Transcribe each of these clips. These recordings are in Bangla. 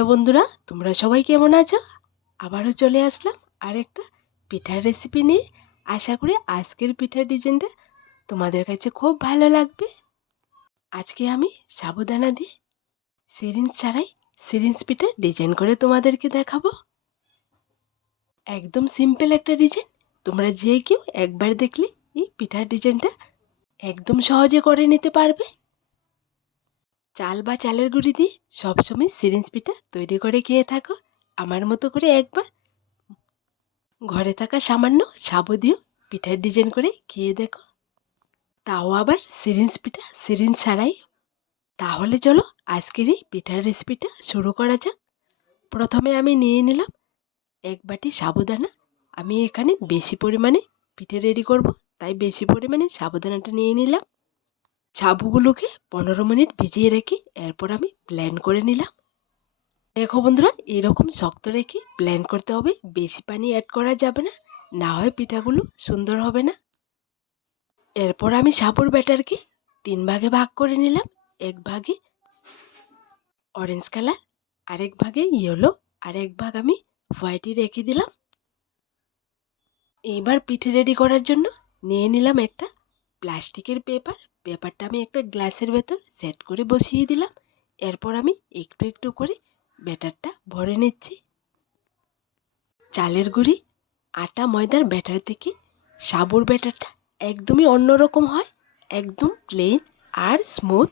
হ্যালো বন্ধুরা, তোমরা সবাই কেমন আছো? আবারও চলে আসলাম আর একটা পিঠার রেসিপি নিয়ে। আশা করি আজকের পিঠার ডিজাইনটা তোমাদের কাছে খুব ভালো লাগবে। আজকে আমি সাবুদানা দিয়ে সিরিঞ্জ ছাড়াই সিরিঞ্জ পিঠা ডিজাইন করে তোমাদেরকে দেখাবো। একদম সিম্পল একটা ডিজাইন তোমরা যে কেউ একবার দেখলে এই পিঠার ডিজাইনটা একদম সহজে করে নিতে পারবে। চাল বা চালের গুঁড়ি দিয়ে সবসময় সিরিঞ্জ পিঠা তৈরি করে খেয়ে থাকো, আমার মতো করে একবার। ঘরে থাকা সামান্য সাবু দিয়েও পিঠার ডিজাইন করে খেয়ে দেখো। তাও আবার সিরিঞ্জ পিঠা, সিরিঞ্জ ছাড়াই। তাহলে চলো আজকের এই পিঠার রেসিপিটা শুরু করা যাক। প্রথমে আমি নিয়ে নিলাম এক বাটি সাবুদানা। আমি এখানে বেশি পরিমাণে পিঠে রেডি করব, তাই বেশি পরিমাণে সাবুদানাটা নিয়ে নিলাম। সাবুগুলোকে পনেরো মিনিট ভিজিয়ে রেখে এরপর আমি ব্ল্যান্ড করে নিলাম। দেখো বন্ধুরা, এরকম শক্ত রেখে ব্ল্যান্ড করতে হবে, বেশি পানি অ্যাড করা যাবে না না হয় পিঠাগুলো সুন্দর হবে না। এরপর আমি সাবুর ব্যাটারকে তিন ভাগে ভাগ করে নিলাম, এক ভাগে অরেঞ্জ কালার আরেক ভাগে ইয়েলো আর এক ভাগ আমি হোয়াইটই রেখে দিলাম। এইবার পিঠে রেডি করার জন্য নিয়ে নিলাম একটা প্লাস্টিকের পেপার পেপারটা আমি একটা গ্লাসের ভেতর সেট করে বসিয়ে দিলাম। এরপর আমি একটু একটু করে ব্যাটারটা ভরে নিচ্ছি। চালের গুঁড়ি, আটা, ময়দার ব্যাটার থেকে সাবুর ব্যাটারটা একদমই অন্যরকম হয়, একদম প্লেন আর স্মুথ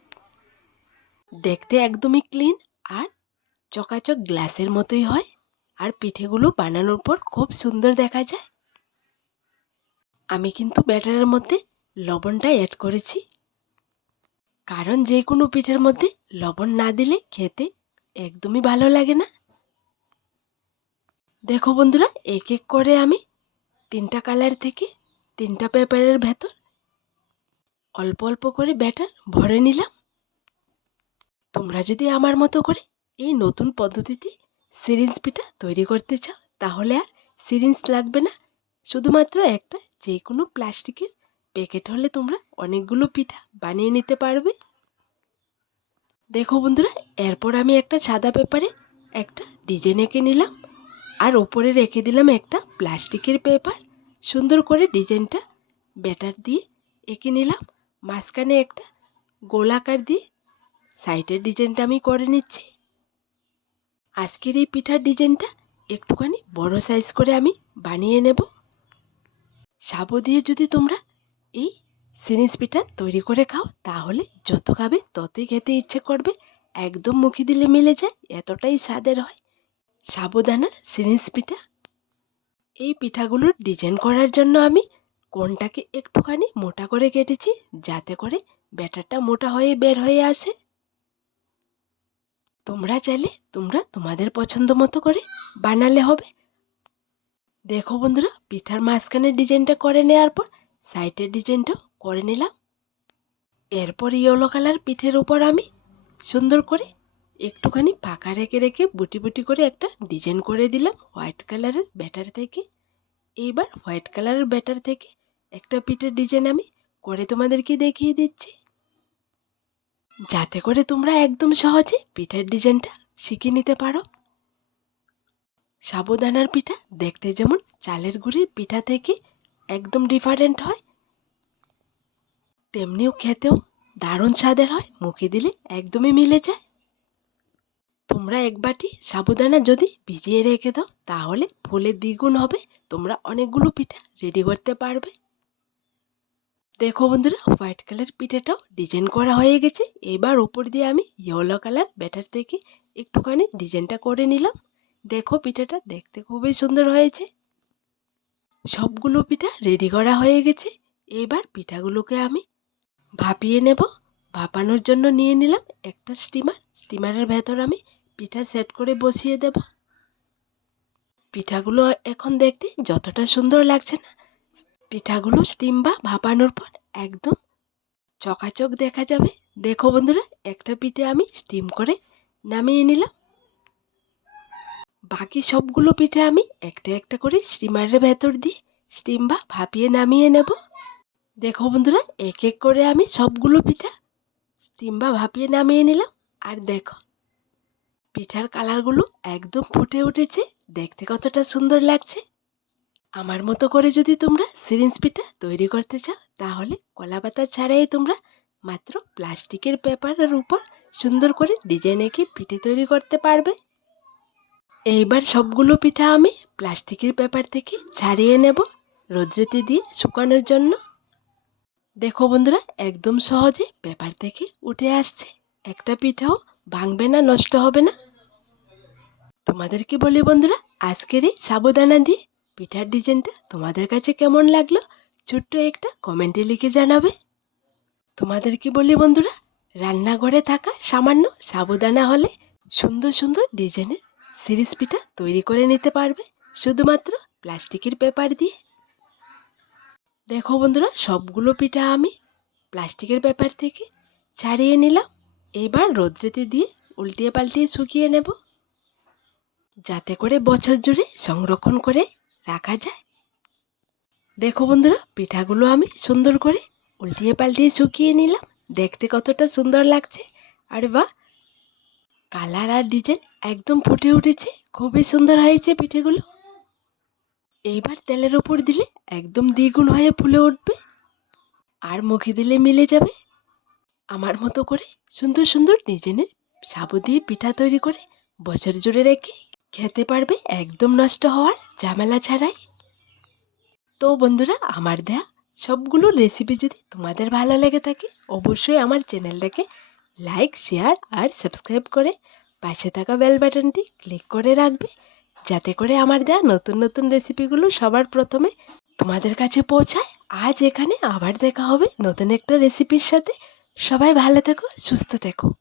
দেখতে একদমই ক্লিন আর চকাচক গ্লাসের মতোই হয় আর পিঠেগুলো বানানোর পর খুব সুন্দর দেখা যায়। আমি কিন্তু ব্যাটারের মধ্যে লবণটা অ্যাড করেছি। কারণ যে কোনো পিঠের মধ্যে লবণ না দিলে খেতে একদমই ভালো লাগে না। দেখো বন্ধুরা এক এক করে আমি তিনটা কালার থেকে তিনটা পেপারের ভেতর অল্প অল্প করে ব্যাটার ভরে নিলাম। তোমরা যদি আমার মতো করে এই নতুন পদ্ধতিতে সিরিঞ্জ পিঠা তৈরি করতে চাও, তাহলে আর সিরিঞ্জ লাগবে না। শুধুমাত্র একটা যে কোনো প্লাস্টিকের প্যাকেট হলে তোমরা অনেকগুলো পিঠা বানিয়ে নিতে পারবে। দেখো বন্ধুরা, এরপর আমি একটা সাদা পেপারে একটা ডিজাইন এঁকে নিলাম আর ওপরে রেখে দিলাম একটা প্লাস্টিকের পেপার। সুন্দর করে ডিজাইনটা ব্যাটার দিয়ে এঁকে নিলাম। মাঝখানে একটা গোলাকার দিয়ে সাইডের ডিজাইনটা আমি করে নিচ্ছি। আজকের এই পিঠার ডিজাইনটা একটুখানি বড় সাইজ করে আমি বানিয়ে নেব। সাবু দিয়ে যদি তোমরা এই সিরিঞ্জ পিঠা তৈরি করে খাও, তাহলে যত খাবে ততই খেতে ইচ্ছে করবে। একদম মুখে দিলে মিলে যায়, এতটাই স্বাদের হয়। সাবুদানার সিরিঞ্জ পিঠা। এই পিঠাগুলোর ডিজাইন করার জন্য আমি কোনটাকে একটুখানি মোটা করে কেটেছি, যাতে করে ব্যাটারটা মোটা হয়ে বের হয়ে আসে। তোমরা চাইলে তোমরা তোমাদের পছন্দ মতো করে বানালে হবে। দেখো বন্ধুরা, পিঠার মাঝখানের ডিজাইনটা করে নেওয়ার পর সাইডের ডিজাইনটাও করে নিলাম। এরপর ইয়েলো কালার পিঠের উপর আমি সুন্দর করে একটুখানি ফাঁকা রেখে রেখে বুটি বুটি করে একটা ডিজাইন করে দিলাম হোয়াইট কালারের ব্যাটার থেকে। এইবার হোয়াইট কালারের ব্যাটার থেকে একটা পিঠের ডিজাইন আমি করে তোমাদেরকে দেখিয়ে দিচ্ছি। যাতে করে তোমরা একদম সহজে পিঠার ডিজাইনটা শিখে নিতে পারো। সাবুদানার পিঠা দেখতে যেমন চালের গুঁড়ির পিঠা থেকে একদম ডিফারেন্ট হয় তেমনিও খেতেও দারুণ স্বাদের হয়, মুখে দিলে একদমই মিলে যায়। তোমরা এক বাটি সাবুদানা যদি ভিজিয়ে রেখে দাও, তাহলে ফুলে দ্বিগুণ হবে, তোমরা অনেকগুলো পিঠা রেডি করতে পারবে। দেখো বন্ধুরা, হোয়াইট কালার পিঠাটাও ডিজাইন করা হয়ে গেছে। এবার ওপর দিয়ে আমি ইয়েলো কালার ব্যাটার থেকে একটুখানি ডিজাইনটা করে নিলাম। দেখো পিঠাটা দেখতে খুবই সুন্দর হয়েছে। সবগুলো পিঠা রেডি করা হয়ে গেছে। এবার পিঠাগুলোকে আমি ভাপিয়ে নেব। ভাপানোর জন্য নিয়ে নিলাম একটা স্টিমার স্টিমারের ভেতর আমি পিঠা সেট করে বসিয়ে দেব। পিঠাগুলো এখন দেখতে যতটা সুন্দর লাগছে না। পিঠাগুলো স্টিম বা ভাপানোর পর একদম চকাচক দেখা যাবে। দেখো বন্ধুরা, একটা পিঠে আমি স্টিম করে নামিয়ে নিলাম। বাকি সবগুলো পিঠে আমি একটা একটা করে স্টিমারের ভেতর দিয়ে স্টিম বা ভাপিয়ে নামিয়ে নেব। দেখো বন্ধুরা এক এক করে আমি সবগুলো পিঠা স্টিম বা ভাপিয়ে নামিয়ে নিলাম। আর দেখো, পিঠার কালারগুলো একদম ফুটে উঠেছে। দেখতে কতটা সুন্দর লাগছে। আমার মতো করে যদি তোমরা সিরিঞ্জ পিঠা তৈরি করতে চাও, তাহলে কলা পাতা ছাড়াই তোমরা মাত্র প্লাস্টিকের পেপারের উপর সুন্দর করে ডিজাইন এঁকে পিঠে তৈরি করতে পারবে। এইবার সবগুলো পিঠা আমি প্লাস্টিকের পেপার থেকে ছাড়িয়ে নেব। রোদ্রেতে দিয়ে শুকানোর জন্য দেখো বন্ধুরা, একদম সহজে পেপার থেকে উঠে আসছে। একটা পিঠাও ভাঙবে না, নষ্ট হবে না। তোমাদেরকে বলি বন্ধুরা, আজকের এই সাবুদানা দিয়ে পিঠার ডিজাইনটা তোমাদের কাছে কেমন লাগল, ছোট্ট একটা কমেন্টে লিখে জানাবে। তোমাদেরকে বলি বন্ধুরা, রান্নাঘরে থাকা সামান্য সাবুদানা হলে সুন্দর সুন্দর ডিজাইনের সিরিজ পিঠা তৈরি করে নিতে পারবে। শুধুমাত্র প্লাস্টিকের পেপার দিয়ে। দেখো বন্ধুরা, সবগুলো পিঠা আমি প্লাস্টিকের ব্যাপার থেকে ছাড়িয়ে নিলাম। এবার রোদ্রেতে দিয়ে উল্টিয়ে পাল্টিয়ে শুকিয়ে নেব। যাতে করে বছর জুড়ে সংরক্ষণ করে রাখা যায়। দেখো বন্ধুরা, পিঠাগুলো আমি সুন্দর করে উল্টিয়ে পাল্টিয়ে শুকিয়ে নিলাম। দেখতে কতটা সুন্দর লাগছে। আর বাহ কালার আর ডিজাইন একদম ফুটে উঠেছে। খুবই সুন্দর হয়েছে পিঠেগুলো। এইবার তেলের ওপর দিলে একদম দ্বিগুণ হয়ে ফুলে উঠবে। আর মুখে দিলে মিলে যাবে। আমার মতো করে সুন্দর সুন্দর ডিজাইনের সাবু দিয়ে পিঠা তৈরি করে বছর জুড়ে রেখে খেতে পারবে একদম নষ্ট হওয়ার ঝামেলা ছাড়াই। তো বন্ধুরা, আমার দেয়া সবগুলো রেসিপি যদি তোমাদের ভালো লেগে থাকে, অবশ্যই আমার চ্যানেলটাকে লাইক শেয়ার আর সাবস্ক্রাইব করে পাশে থাকা বেল বাটনটি ক্লিক করে রাখবে। যাতে করে আমার দেয়া নতুন নতুন রেসিপিগুলো সবার প্রথমে তোমাদের কাছে পৌঁছায়। আজ এখানে আবার দেখা হবে নতুন একটা রেসিপির সাথে। সবাই ভালো থেকো, সুস্থ থেকো।